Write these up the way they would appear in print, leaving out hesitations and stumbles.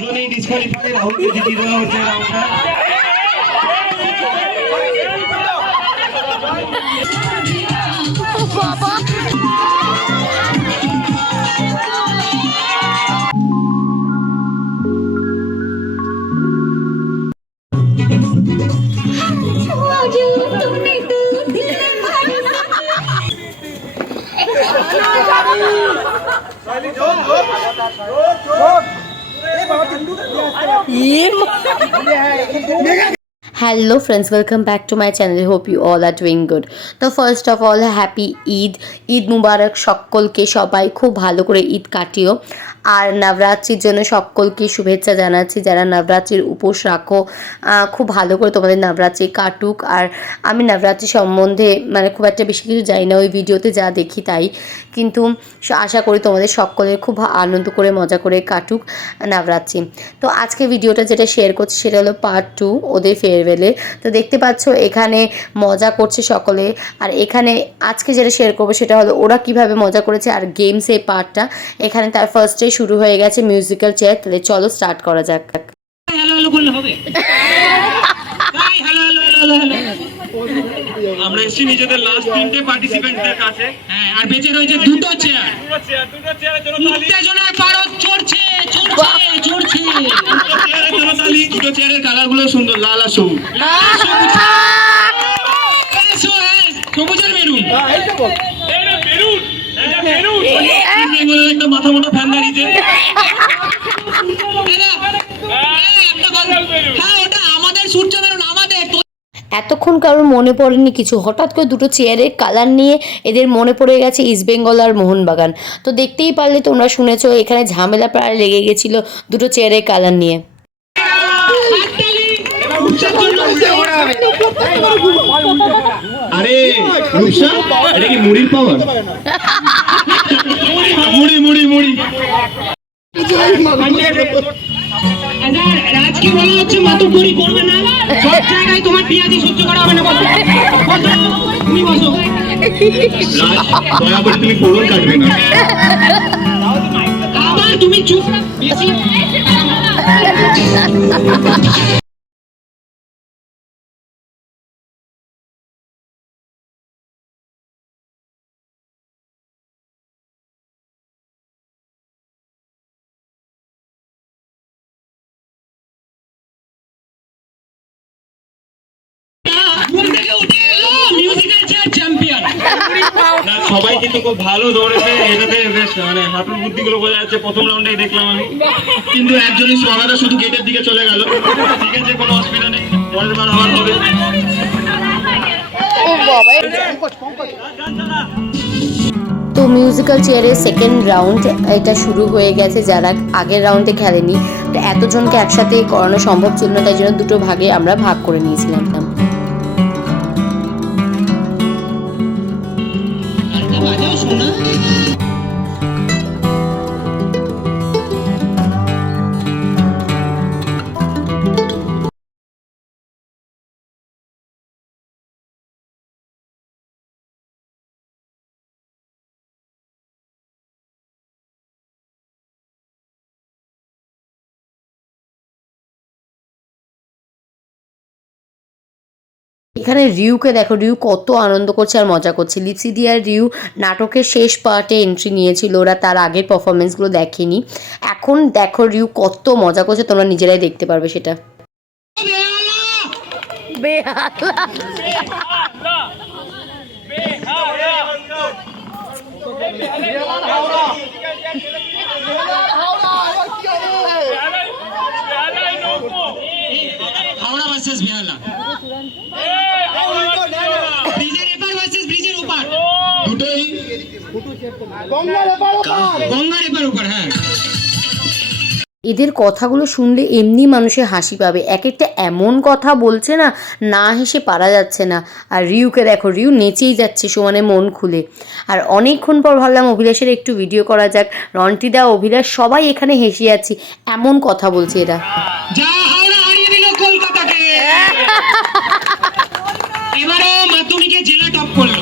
দুজনেই ডিসকোয়ালিফাই, রাহুলকে জিতিয়ে দেওয়া হচ্ছে রাউন্ডটা। Hello friends, welcome back to my channel. Hope you all are doing good. So first of all, happy Eid Mubarak সকলকে, সবাই খুব ভালো করে ঈদ কাটিও। আর নবরাত্রির জন্য সকলকে শুভেচ্ছা জানাচ্ছি, যারা নবরাত্রির উপোস রাখো খুব ভালো করে তোমাদের নবরাত্রি কাটুক। আর আমি নবরাত্রি সম্বন্ধে মানে খুব একটা বেশি কিছু জানি না, ওই ভিডিওতে যা দেখি তাই, কিন্তু আশা করি তোমাদের সকলের খুব আনন্দ করে মজা করে কাটুক নবরাত্রি। তো আজকে ভিডিওটা যেটা শেয়ার করছি সেটা হলো পার্ট 2 ওদের ফেয়ারওয়েলে। তো দেখতে পাচ্ছ এখানে মজা করছে সকলে, আর এখানে আজকে যেটা শেয়ার করবো সেটা হলো ওরা কিভাবে মজা করেছে আর গেমস এই পার্টটা। এখানে তার ফার্স্টে শুরু হয়ে গেছে মিউজিক্যাল চেয়ার। তাহলে চলো স্টার্ট করা যাক। হ্যালো হ্যালো করলে হবে? Hi hello hello hello hello. আমরা এসেছি নিজেদের লাস্ট 3টে পার্টিসিপেন্টদের কাছে। হ্যাঁ, আর বেঁচে রয়েছে দুটো চেয়ার। দুটো চেয়ারের জন্য তালি। উত্তেজনার পারদ চড়ছে চড়ছে চড়ছে। দুটো চেয়ারের জন্য তালি। দুটো চেয়ারের কালারগুলো সুন্দর, লাল আর সবুজ। সবুজ আর মেরুন। এইটা বল। এটা মেরুন। এটা মেরুন। একটা মাথা মোটা ফ্যান দাঁড়িয়েছে। এতক্ষণ কারোর মনে পড়েনি কিছু, হঠাৎ করে দুটো চেয়ারের কালার নিয়ে এদের মনে পড়ে গেছে ইস্টবেঙ্গল আর মোহনবাগান। তো দেখতেই পারলে, তোমরা শুনেছো এখানে ঝামেলা প্রায় লেগে গেছিল দুটো চেয়ারের কালার নিয়ে। আরে রূপসা, এটা কি মুড়ির পাওয়ার? মুড়ি মুড়ি মুড়ি। রাজকে বলা হচ্ছে মাতুব্বরি করবে না, সব জায়গায় তোমার পিয়াজি সহ্য করা হবে না। তুমি বসো রাজ, দয়া করে তুমি ফোড়ন কাটবে না। আবার তুমি চুপ বেশি। সবাই কিন্তু খুব ভালো দৌড়েছে, এটাতে বেশ মানে হাঁটুর বুদ্ধিগুলো বোঝা যাচ্ছে। প্রথম রাউন্ডেই দেখলাম আমি, কিন্তু একজনই স্বাভাটা শুধু গেটের দিকে চলে গেল। ঠিক আছে, কোনো অসুবিধা নেই, পরের বার আবার হবে। তো মিউজিক্যাল চেয়ারের সেকেন্ড রাউন্ড এটা শুরু হয়ে গেছে। যারা আগের রাউন্ডে খেলেনি, তো এতজনকে একসাথে করানো সম্ভব ছিল না, তাই জন্য দুটো ভাগে আমরা ভাগ করে নিয়েছিলাম। এখানে রিউকে দেখো, রিউ কত আনন্দ করছে আর মজা করছে। লিপসিদি আর রিউ নাটকের শেষ পার্টে এন্ট্রি নিয়েছিল, ওরা তার আগের পারফরমেন্সগুলো দেখেনি। এখন দেখো রিউ কত মজা করছে, তোমরা নিজেরাই দেখতে পারবে সেটা। হাওড়া ভার্সেস বেহালা, ব্রিজের এপার ভার্সেস ব্রিজের ওপার, দুটোই গঙ্গার এপার ওপার। হ্যাঁ, এদের কথাগুলো শুনলে এমনি মানুষের হাসি পাবে। এক একটা এমন কথা বলছে না, না হেসে পারা যাচ্ছে না। আর রিউকে দেখো, রিউ নেচেই যাচ্ছে সমানে মন খুলে। আর অনেকক্ষণ পর ভাবলাম অভিলাষের একটু ভিডিও করা যাক। রন্টিদা, অভিলাষ সবাই এখানে হেসে যাচ্ছি, এমন কথা বলছে এরা। যা হাওড়া হারিয়ে দিল কলকাতাকে, এবারে মাধ্যমিকে জেলা টপ করলো।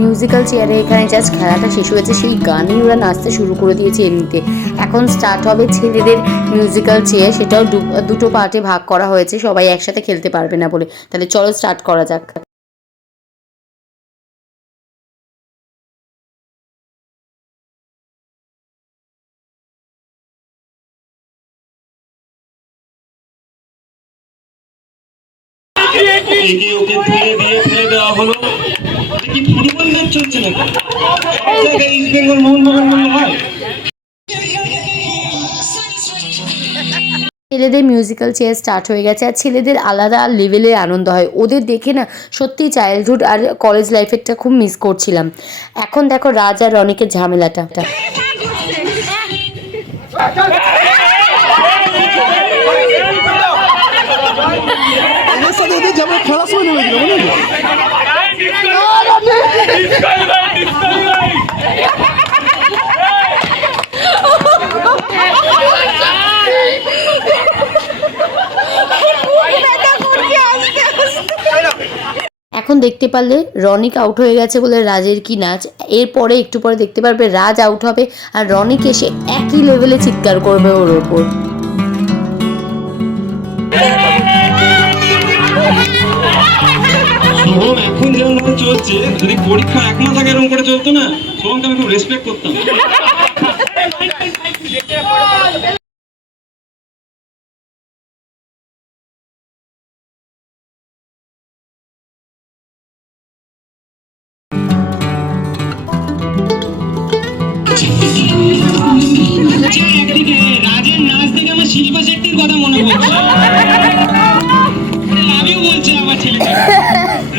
মিউজিক্যাল চেয়ারে এখানে জাস্ট খেলাটা শেষ হয়েছে, সেই গানেই ওরা নাচতে শুরু করে দিয়েছে এমনিতে। এখন স্টার্ট হবে ছেলেদের মিউজিক্যাল চেয়ার, সেটাও দুটো পার্টে ভাগ করা হয়েছে, সবাই একসাথে খেলতে পারবে না বলে। তাহলে চলো স্টার্ট করা যাক। একে ওকে ফেলে দিয়ে ফেলে দেওয়া হলো। কি ফুটবল ম্যাচ চলছে নাকি? সব জায়গায় ইস্ট বেঙ্গল মোহনবাগান বললে হয়? ছেলেদের মিউজিক্যাল চেয়ার স্টার্ট হয়ে গেছে, আর ছেলেদের আলাদা লেভেলের আনন্দ হয় ওদের দেখে না। সত্যি চাইল্ডহুড আর কলেজ লাইফেরটা খুব মিস করছিলাম। এখন দেখো রাজ আর রনিকের ঝামেলাটা। খেলার সময় নেমেছিল এখন দেখতে পারলে রনিক আউট হয়ে গেছে বলে রাজের কি নাচ। এরপরে একটু পরে দেখতে পারবে রাজ আউট হবে আর রনিক এসে একই লেভেলে চিৎকার করবে ওর ওপর। সোহম এখন যেমন ভাবে চলছে, যদি পরীক্ষা 1 মাস আগে এরকম করে চলতো না, সোহমকে আমি খুব রেসপেক্ট করতাম। একদিকে রাজের নাচ দেখে আমার শিল্পা শেট্টির কথা মনে পড়ছে। আমিও বলছি আমার ছেলেকে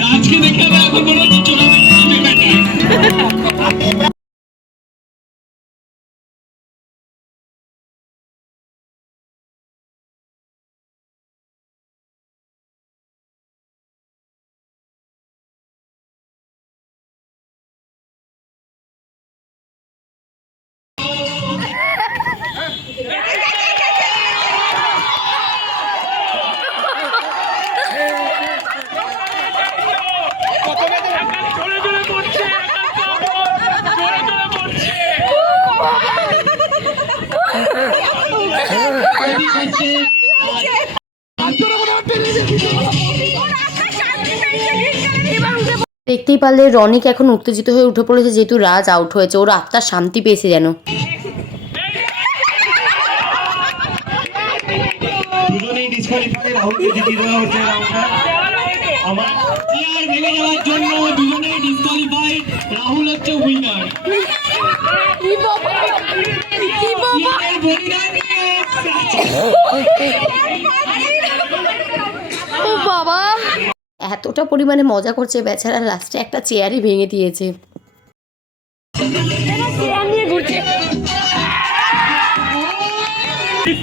রাজকে দেখে এখন মনে হচ্ছে চলে দেখতেই পারলে রনিক এখন উত্তেজিত হয়ে উঠে পড়েছে, যেহেতু রাজ আউট হয়েছে। ওর আত্মার শান্তি পেয়েছে যেন। দুজনেই ডিসকোয়ালিফাই, রাহুলকে জিতিয়ে দেওয়া হচ্ছে রাউন্ডটা। আমার চেয়ার ভেঙে যাওয়ার জন্য দুজনেই ডিসকোয়ালিফাই, রাহুল হচ্ছে উইনার। এতটা পরিমাণে মজা করছে বেচারা, লাস্টে একটা চেয়ারই ভেঙে দিয়েছে।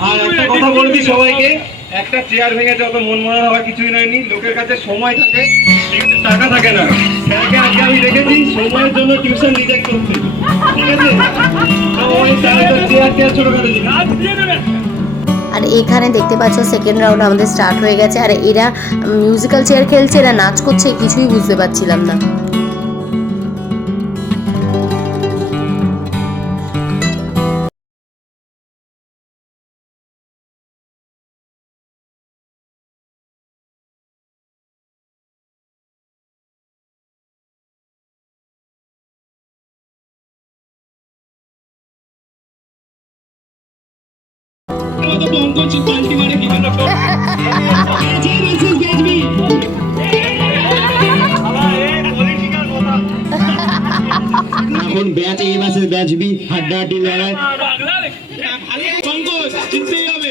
আর একটা কথা বলবি সবাইকে, একটা চেয়ার ভেঙেছে অত মন মরা হওয়ার কিছুই নয়নি। লোকের কাছে সময় থাকে, ঠিক আছে, টাকা থাকে না। স্যারকে আজকে আমি দেখেছি সময়ের জন্য টিউশন রিজেক্ট করতে, ঠিক আছে। ওই স্যার তো চেয়ার ছোটখাটো জিনিস। আর এখানে দেখতে পাচ্ছ সেকেন্ড রাউন্ড আমাদের স্টার্ট হয়ে গেছে, আর এরা মিউজিক্যাল চেয়ার খেলছে, এরা নাচ করছে, কিছুই বুঝতে পারছিলাম না। এখন ব্যাচ এ ভার্সেস ব্যাচ বি, হাড্ডাহাড্ডি লড়াই। পঙ্কজ জিততেই হবে।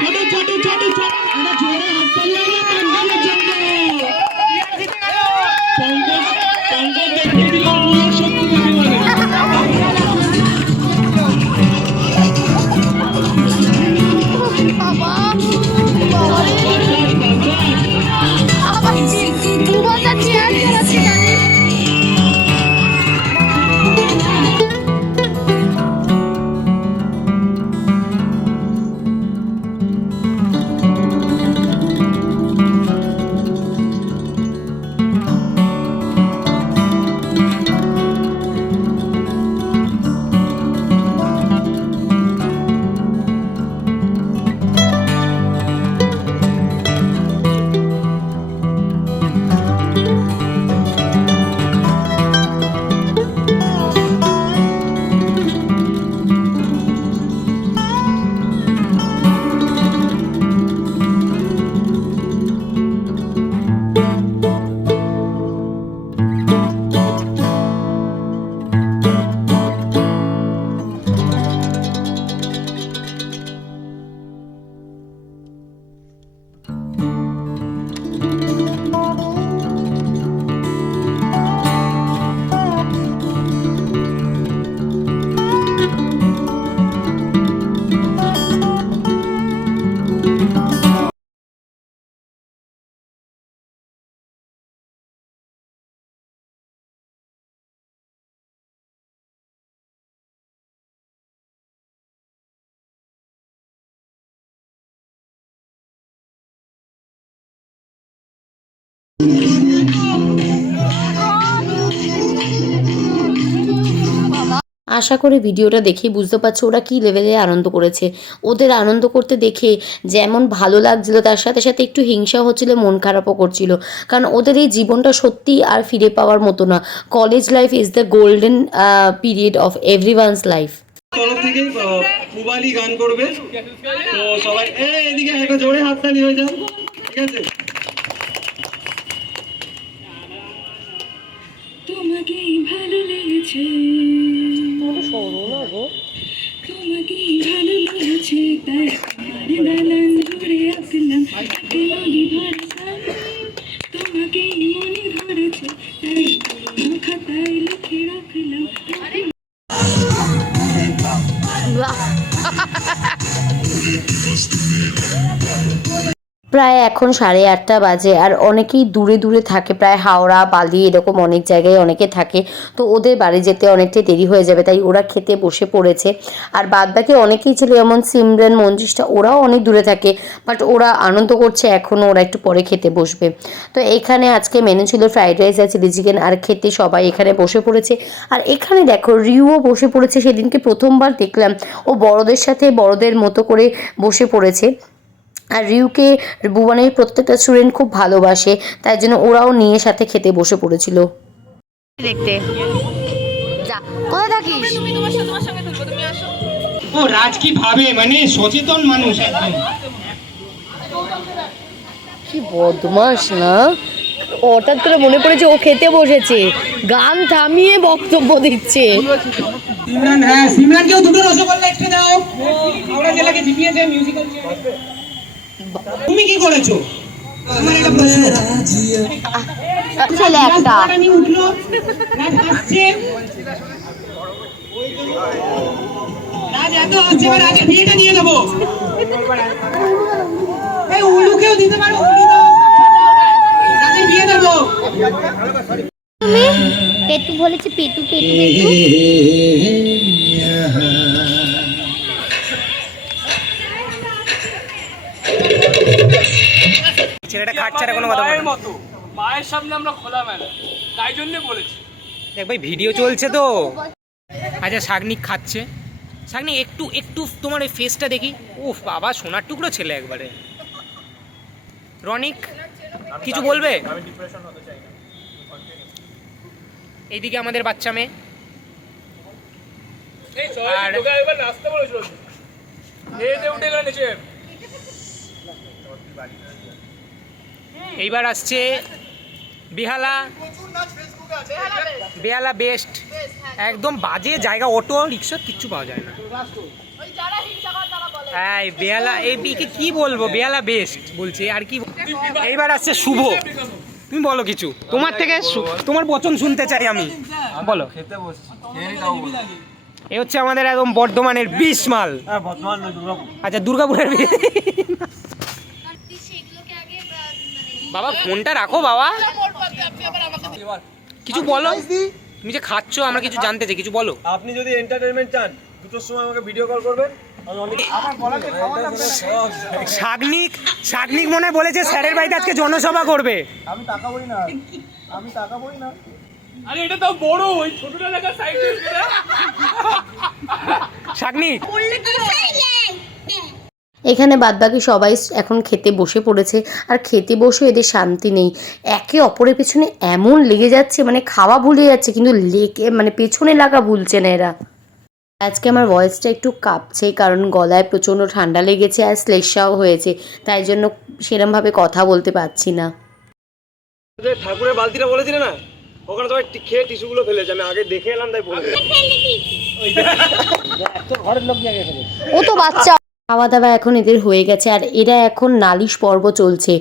ছোট ছোট ছোট ছোট আমরা জোরে হাততালি হবে পঙ্কজের জন্য। পঙ্কজ পঙ্কজ দেখিয়ে দিল মূল শক্তি কাকে বলে। আশা করি ভিডিওটা দেখেই বুঝতে পারছো ওরা কী লেভেলে আনন্দ করেছে। ওদের আনন্দ করতে দেখে যেমন ভালো লাগছিল তার সাথে সাথে একটু হিংসা হচ্ছিল, মন খারাপও করছিল, কারণ ওদের এই জীবনটা সত্যি আর ফিরে পাওয়ার মতো না। College life is the golden period of everyone's life. তরফ থেকে পুবালি গান করবে, তো সবাই এদিকে একটা জোরে হাততালি হয়ে যাও, ঠিক আছে? তোমাকেই ভালো লেগেছে, তোমাকেই ভালো লেগেছে, তাই আমার দালান ধরে আসলাম, কেমনি ভরসা, তোমাকেই মনে ধরেছে, তাই পুরোনো খাতায় লিখে রাখলাম। প্রায় এখন 8:30 বাজে, আর অনেকেই দূরে দূরে থাকে, প্রায় হাওড়া, বালি এরকম অনেক জায়গায় অনেকে থাকে। তো ওদের বাড়ি যেতে অনেকটাই দেরি হয়ে যাবে, তাই ওরা খেতে বসে পড়েছে। আর বাদবাকি অনেকেই ছিল, যেমন সিমরান, মঞ্জিষ্ঠা, ওরাও অনেক দূরে থাকে, বাট ওরা আনন্দ করছে এখনও, ওরা একটু পরে খেতে বসবে। তো এখানে আজকে মেনু ছিল ফ্রাইড রাইস আর চিলি চিকেন, আর খেতে সবাই এখানে বসে পড়েছে। আর এখানে দেখো রিউও বসে পড়েছে, সেদিনকে প্রথমবার দেখলাম ও বড়দের সাথে বড়দের মতো করে বসে পড়েছে। আর রিউকে ভুবনের প্রত্যেকটা স্টুডেন্ট খুব ভালোবাসে, তাই জন্য ওরাও নিয়ে সাথে খেতে বসে পড়েছিল। দেখতে যা, কোথায় থাকিস? ও রাজ কি ভাবে, মানে সচেতন মানুষ একদম। কি বদমাস না, হঠাৎ করে মনে পড়েছে ও খেতে বসেছে, গান থামিয়ে বক্তব্য দিচ্ছে। সিমরান, হ্যাঁ সিমরানকেও দুটো রসগোল্লা এক্সট্রা দাও, হাওড়া জেলাকে জিতিয়েছে মিউজিক্যাল চেয়ার। তুমি কি করেছো? আমার একটা প্রশ্ন। ছেলে একটা রাজবাড়ি উঠলো, রাজ আসছে, রাজ এত আসছে, এবার রাজের বিয়েটা নিয়ে নেবো। এই উলুকেও দিতে পারো, উলু দাও, রাজের বিয়ে দেবো। পেটু বলেছে, পেটু পেটু পেটু। ছেলেটা খাচ্ছে না কোনো কথা বলে। মায়ের সামনে আমরা খোলামেলা, তাই জন্য বলেছি। দেখ ভাই ভিডিও চলছে তো। আচ্ছা শাগনিক খাচ্ছে, শাগনিক একটু একটু তোমার এই ফেসটা দেখি। উফ বাবা, সোনার টুকরো ছেলে একবারে। রনিক কিছু বলবে? এইদিকে আমাদের বাচ্চা মেয়ে, আর এবার নাচতে বলেছিল, উঠে গেলে নিচে। এইবার আসছে বেহালা, বেহালা বেস্ট। একদম বাজে জায়গা, অটো রিক্সা কিচ্ছু পাওয়া যায় না। এই বেহালা, এই বিকে কি বলবো, বেহালা বেস্ট বলছি আর কি। এইবার আসছে শুভ, তুমি বলো কিছু, তোমার থেকে তোমার বচন শুনতে চাই আমি, বলো। এ হচ্ছে আমাদের একদম বর্ধমানের 20 মাল। আচ্ছা দুর্গাপুরের বাবা ফোনটা রাখো বাবা, কিছু বলো। তুমি যে খাচ্ছ আমরা কিছু জানতে চাই, কিছু বলো। আপনি যদি এন্টারটেইনমেন্ট চান, দুটোর সময় আমাকে ভিডিও কল করবেন। শাগনিক, শাগনিক মনে হয় বলেছে স্যারের বাড়িতে আজকে জনসভা করবে। আমি টাকা বই না, আমি টাকা বই না। আরে এটা তো বড়, ওই ছোটটা দেখা সাইডে শাগনিক এখানে বাদবাকি সবাই এখন খেতে বসে পড়েছে, আর খেতে বসে এদের শান্তি নেই, একে অপরের পেছনে এমন লেগে যাচ্ছে, মানে খাওয়া ভুলে যাচ্ছে কিন্তু লেগে মানে পেছনে লাগা ভুলছে না এরা। আজকে আমার ভয়েসটা একটু কাঁপছে, কারণ গলায় প্রচণ্ড ঠান্ডা লেগেছে আর শ্লেষাও হয়েছে, তাই জন্য সেরমভাবে কথা বলতে পারছি না। ঠাকুরের বালতিটা বলেছিলে না, ওখানে সবাই খেয়ে টিস্যুগুলো ফেলেছে, আমি আগে দেখে এলাম তাই বলে। ও তো বাচ্চা। খাওয়া দাওয়া এখন এদের হয়ে গেছে, আর এরা এখন নালিশ পর্ব চলছে,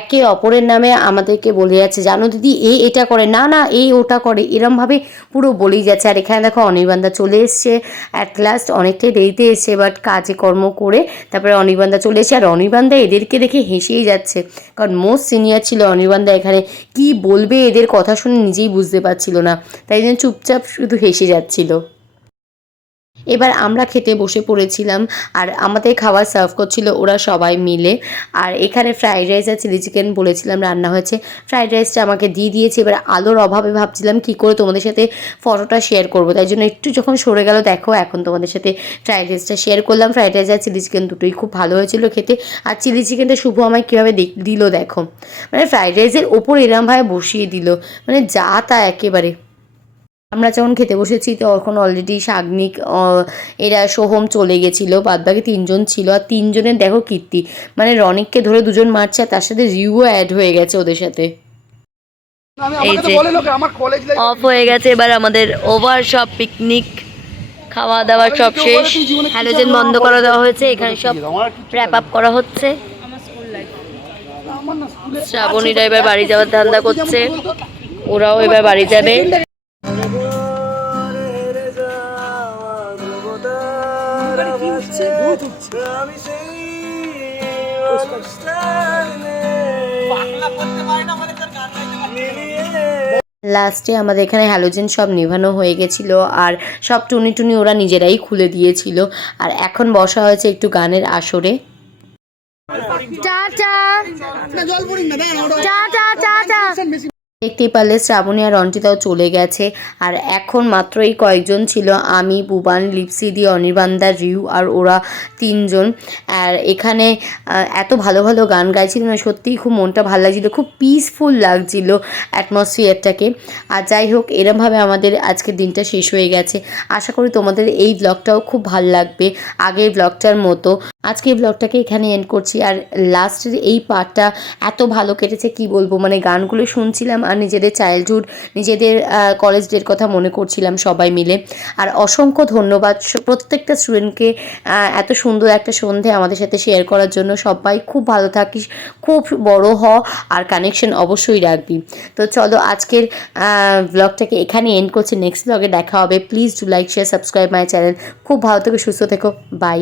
একে অপরের নামে আমাদেরকে বলে যাচ্ছে, জানো দিদি এ এটা করে না, না এ ওটা করে, এরমভাবে পুরো বলেই যাচ্ছে। আর এখানে দেখো অনির্বাণদা চলে এসছে অ্যাট লাস্ট, অনেকটাই দেরিতে এসছে, বাট কাজে কর্ম করে তারপরে অনির্বাণদা চলে এসছে। আর অনির্বাণদা এদেরকে দেখে হেসেই যাচ্ছে, কারণ মোস্ট সিনিয়র ছিল অনির্বাণদা, এখানে কি বলবে এদের কথা শুনে নিজেই বুঝতে পারছিল না, তাই জন্য চুপচাপ শুধু হেসে যাচ্ছিল। এবার আমরা খেতে বসে পড়েছিলাম আর আমাদের খাবার সার্ভ করছিল ওরা সবাই মিলে। আর এখানে ফ্রাইড রাইস আর চিলি চিকেন বলেছিলাম রান্না হয়েছে, ফ্রাইড রাইসটা আমাকে দিয়ে দিয়েছে। এবার আলোর অভাবে ভাবছিলাম কি করে তোমাদের সাথে ফটোটা শেয়ার করবো, তাই জন্য একটু যখন সরে গেল দেখো এখন তোমাদের সাথে ফ্রাইড রাইসটা শেয়ার করলাম। ফ্রাইড রাইস আর চিলি চিকেন দুটোই খুব ভালো হয়েছিল খেতে। আর চিলি চিকেনটা শুভ আমায় কীভাবে দিল দেখো, মানে ফ্রাইড রাইসের ওপর এরমভাবে বসিয়ে দিল, মানে যা তা একেবারে। আমরা যখন খেতে বসেছি তখন অলরেডি সাগ্নিক এরা সোহম চলে গেছিলো, বাদবাকি 3জন ছিল। আর 3জনের দেখো কীর্তি, মানে রনিককে ধরে 2জন মারছে আর তার সাথে রিউও অ্যাড হয়ে গেছে ওদের সাথে। এই যে অফ হয়ে গেছে এবার আমাদের ওভার সব পিকনিক, খাওয়া দাওয়া সব শেষ, হ্যালোজেন বন্ধ করে দেওয়া হয়েছে, এখানে সব র্যাপ আপ করা হচ্ছে। শ্রাবণীরা এবার বাড়ি যাওয়ার ধান্দা করছে, ওরাও এবার বাড়ি যাবে। লাস্টে আমাদের এখানে হ্যালোজেন সব নেভানো হয়ে গেছিলো আর সব টুনি টুনি ওরা নিজেরাই খুলে দিয়েছিল। আর এখন বসা হয়েছে একটু গানের আসরে। Tata tata tata. দেখতেই পারলে শ্রাবণী আর রন্টিতাও চলে গেছে আর এখন মাত্র এই কয়েকজন ছিল, আমি, বুবান, লিপসিদি, অনির্বাণদা, রিউ আর ওরা 3জন। আর এখানে এত ভালো ভালো গান গাইছিল না, সত্যিই খুব মনটা ভালো লাগছিল, খুব পিসফুল লাগছিল অ্যাটমসফিয়ারটাকে। আর যাই হোক এরমভাবে আমাদের আজকের দিনটা শেষ হয়ে গেছে। আশা করি তোমাদের এই ব্লগটাও খুব ভালো লাগবে আগের ব্লগটার মতো। আজকে এই ব্লগটাকে এখানে এন্ড করছি। আর লাস্টের এই পার্টটা এত ভালো কেটেছে কি বলবো, মানে গানগুলো শুনছিলাম আর নিজেদের চাইল্ডহুড, নিজেদের কলেজ ডের কথা মনে করছিলাম সবাই মিলে। আর অসংখ্য ধন্যবাদ প্রত্যেকটা স্টুডেন্টকে এত সুন্দর একটা সন্ধে আমাদের সাথে শেয়ার করার জন্য। সবাই খুব ভালো থাকিস, খুব বড় হ আর কানেকশন অবশ্যই রাখবি। তো চলো আজকের ব্লগটাকে এখানে এন্ড করছি, নেক্সট ব্লগে দেখা হবে। Please do like, share, subscribe my channel. খুব ভালো থেকো, সুস্থ থেকো, বাই।